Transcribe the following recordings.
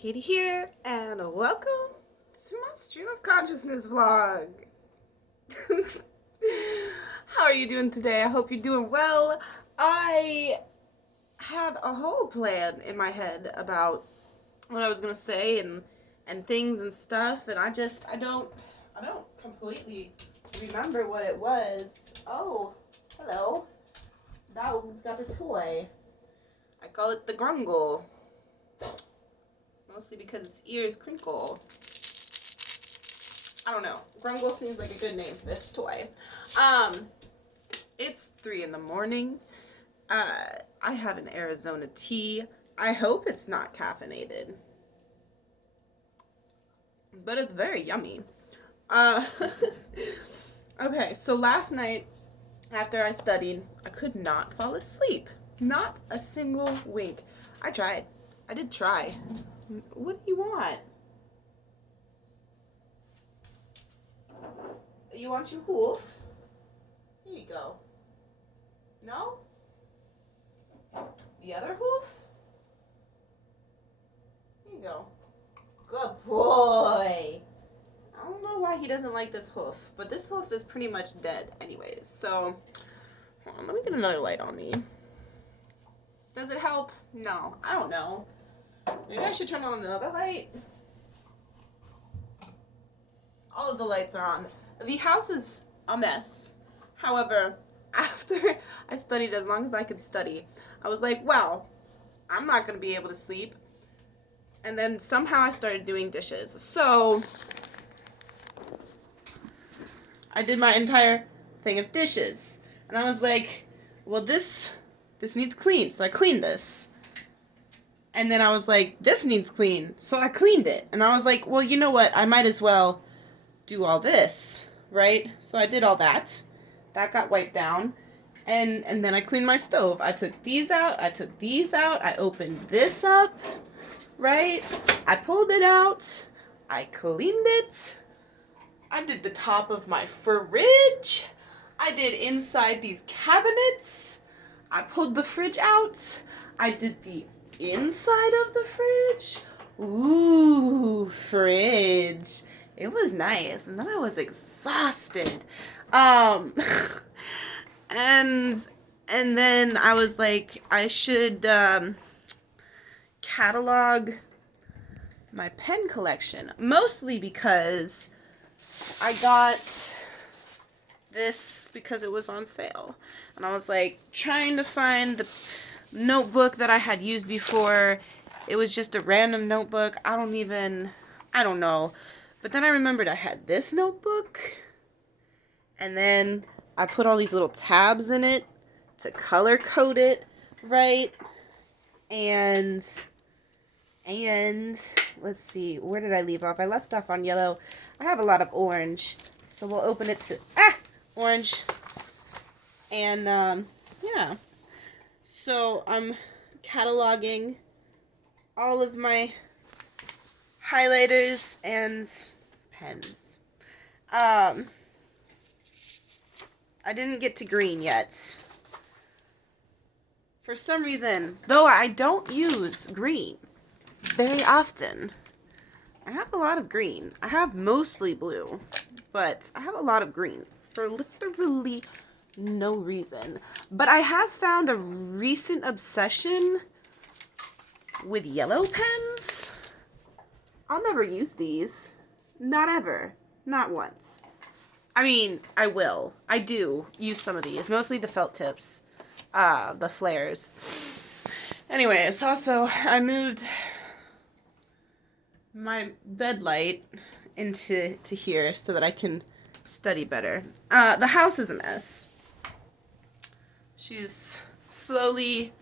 Katie here, and welcome to my Stream of Consciousness vlog. How are you doing today? I hope you're doing well. I had a whole plan in my head about what I was gonna say and things and stuff, and I don't completely remember what it was. Oh, hello. Dog's got a toy. I call it the Grungle. Mostly because its ears crinkle. I don't know. Grungle seems like a good name for this toy. It's 3 in the morning. I have an Arizona tea. I hope it's not caffeinated. But it's very yummy. Okay, so last night, after I studied, I could not fall asleep. Not a single wink. I tried. I did try. What do you want? You want your hoof? Here you go. No? The other hoof? Here you go. Good boy. I don't know why he doesn't like this hoof, but this hoof is pretty much dead anyways. So, hold on, let me get another light on me. Does it help? No, I don't know. Maybe I should turn on another light. All of the lights are on. The house is a mess. However, after I studied as long as I could study, I was like, well, I'm not going to be able to sleep. And then somehow I started doing dishes. So, I did my entire thing of dishes. And I was like, well, this needs cleaned. So I cleaned this. And then I was like, this needs clean. So I cleaned it. And I was like, well, you know what? I might as well do all this, right? So I did all that. That got wiped down. And then I cleaned my stove. I took these out. I took these out. I opened this up, right? I pulled it out. I cleaned it. I did the top of my fridge. I did inside these cabinets. I pulled the fridge out. I did the inside of the fridge. Ooh, fridge. It was nice. And then I was exhausted. And then I was like, I should catalog my pen collection. Mostly because I got this because it was on sale. And I was like trying to find the notebook that I had used before. It was just a random notebook. I don't know. But then I remembered I had this notebook. And then I put all these little tabs in it to color code it, right? And let's see, where did I leave off? I left off on yellow. I have a lot of orange. So we'll open it to orange. And yeah. So I'm cataloging all of my highlighters and pens. I didn't get to green yet. For some reason, though I don't use green very often, I have a lot of green. I have mostly blue, but I have a lot of green for literally no reason. But I have found a recent obsession with yellow pens. I'll never use these. Not ever. Not once. I mean, I will. I do use some of these. Mostly the felt tips. The flares. Anyways, also, I moved my bed light into here so that I can study better. The house is a mess. She's slowly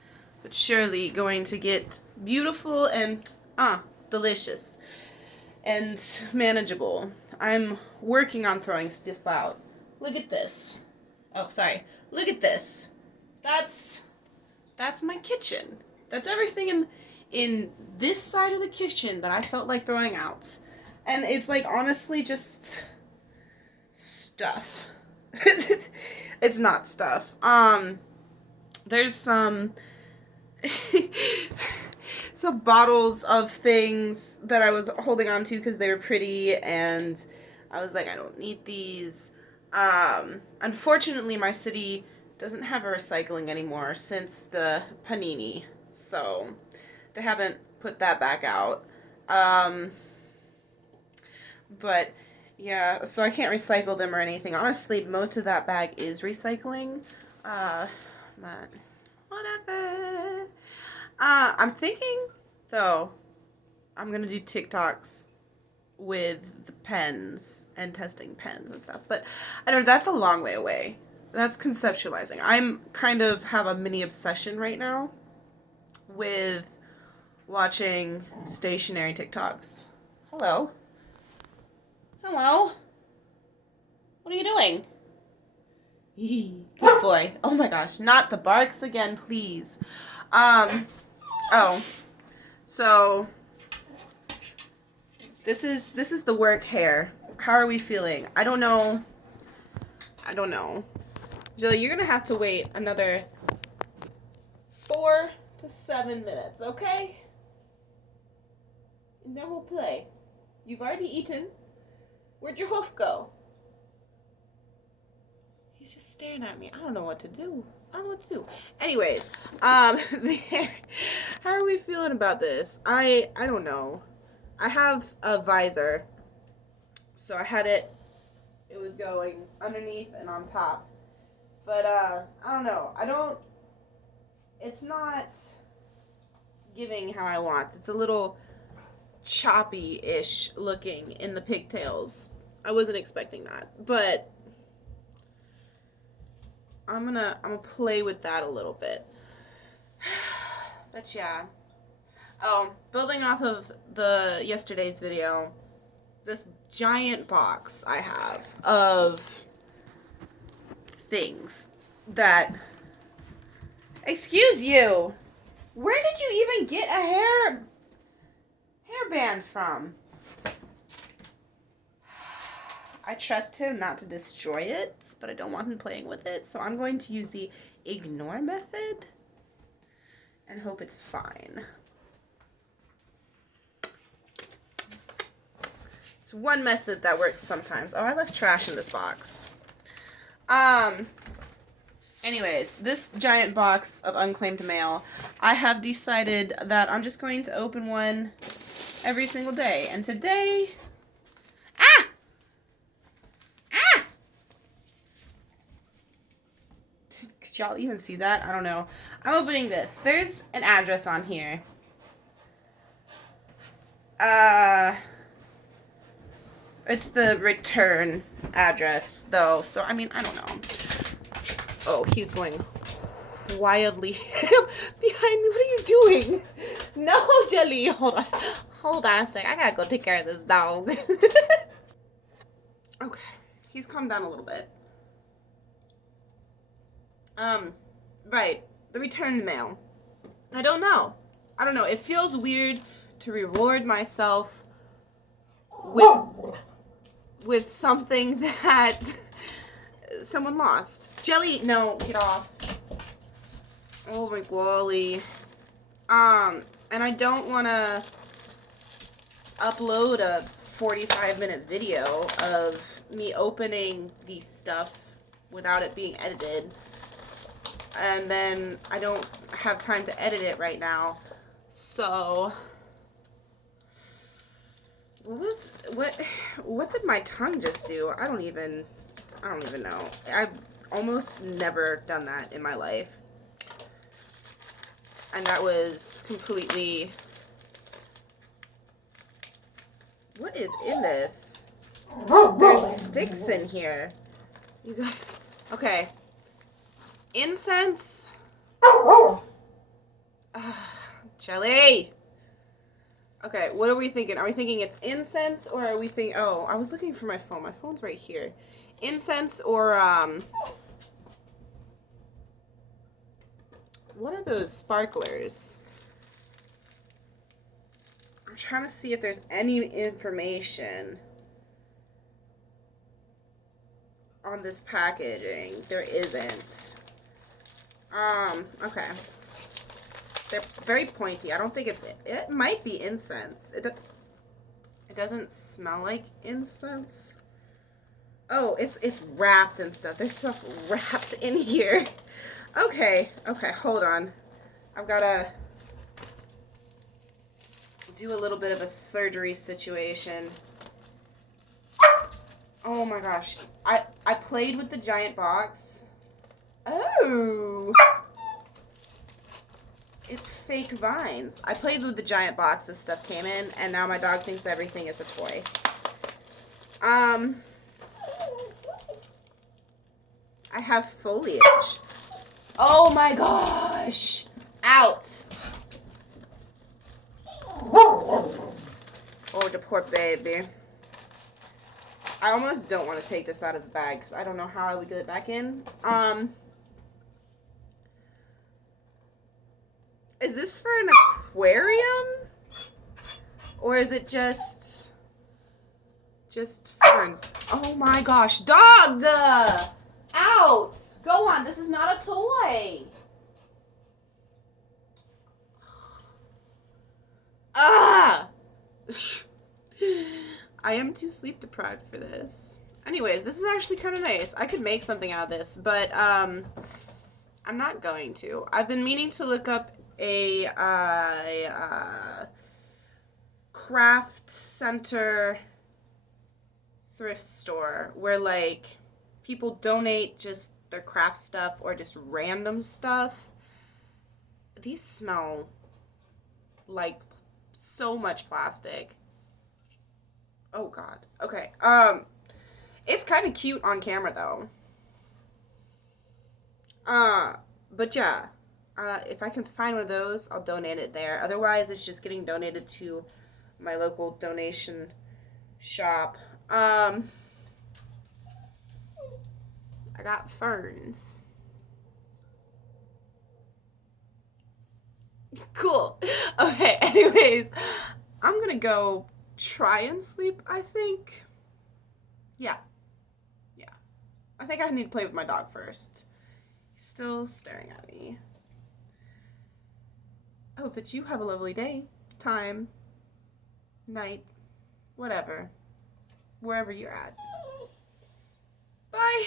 but surely going to get beautiful and delicious and manageable. I'm working on throwing stuff out. Look at this. Oh, sorry. Look at this. That's my kitchen. That's everything in this side of the kitchen that I felt like throwing out. And it's like honestly just stuff. It's not stuff. There's some some bottles of things that I was holding on to because they were pretty, and I was like, I don't need these. Unfortunately, my city doesn't have a recycling anymore since the panini, so they haven't put that back out. But yeah, so I can't recycle them or anything. Honestly, most of that bag is recycling. But whatever. I'm thinking, though, I'm gonna do TikToks with the pens and testing pens and stuff. But I don't know, that's a long way away. That's conceptualizing. I'm kind of have a mini obsession right now with watching stationary TikToks. Hello. Hello. What are you doing? Good boy. Oh my gosh, not the barks again, please. Oh. So this is the work hair. How are we feeling? I don't know. Jilly, you're gonna have to wait another 4 to 7 minutes, okay? And then we'll play. You've already eaten. Where'd your hoof go? He's just staring at me. I don't know what to do. Anyways, there. How are we feeling about this? I don't know. I have a visor. So I had it was going underneath and on top. But I don't know. It's not giving how I want. It's a little choppy-ish looking in the pigtails. I wasn't expecting that. But I'm gonna play with that a little bit. But yeah. Oh, building off of the yesterday's video, this giant box I have of things that, excuse you, where did you even get a hairband from? I trust him not to destroy it, but I don't want him playing with it, so I'm going to use the ignore method and hope it's fine. It's one method that works sometimes. Oh, I left trash in this box. Anyways, this giant box of unclaimed mail, I have decided that I'm just going to open one every single day. And today... Could y'all even see that? I don't know. I'm opening this. There's an address on here. It's the return address, though. So, I mean, I don't know. Oh, he's going wildly behind me. What are you doing? No, Jelly. Hold on a sec. I gotta go take care of this dog. Okay. He's calmed down a little bit. Right. The return mail. I don't know. It feels weird to reward myself with something that someone lost. Jelly, no, get off. Oh my golly. And I don't want to upload a 45-minute video of me opening the stuff without it being edited. And then I don't have time to edit it right now. So what did my tongue just do? I don't even know. I've almost never done that in my life. And that was completely... What is in this? There's sticks in here. You guys... Okay. Incense. Jelly. Okay, what are we thinking? Are we thinking it's incense, or are we thinking... Oh, I was looking for my phone. My phone's right here. Incense or, what are those sparklers? I'm trying to see if there's any information on this packaging. There isn't. Okay. They're very pointy. I don't think it might be incense. It doesn't smell like incense. Oh, it's wrapped and stuff. There's stuff wrapped in here. Okay, hold on. I've got to do a little bit of a surgery situation. Oh my gosh. I played with the giant box. Oh. It's fake vines. I played with the giant box this stuff came in, and now my dog thinks everything is a toy. I have foliage. Oh my gosh. Out. Oh, the poor baby. I almost don't want to take this out of the bag because I don't know how I would get it back in. Is this for an aquarium? Or is it just ferns? Oh my gosh, dog! Out! Go on, this is not a toy. Ah! I am too sleep deprived for this. Anyways, this is actually kind of nice. I could make something out of this, but I'm not going to. I've been meaning to look up a craft center thrift store where like people donate just their craft stuff or just random stuff. These smell like so much plastic. Oh god. Okay. It's kind of cute on camera though. But yeah. If I can find one of those, I'll donate it there. Otherwise, it's just getting donated to my local donation shop. I got ferns. Cool. Okay, anyways, I'm gonna go try and sleep, I think. Yeah. I think I need to play with my dog first. He's still staring at me. I hope that you have a lovely day, time, night, whatever, wherever you're at. Bye!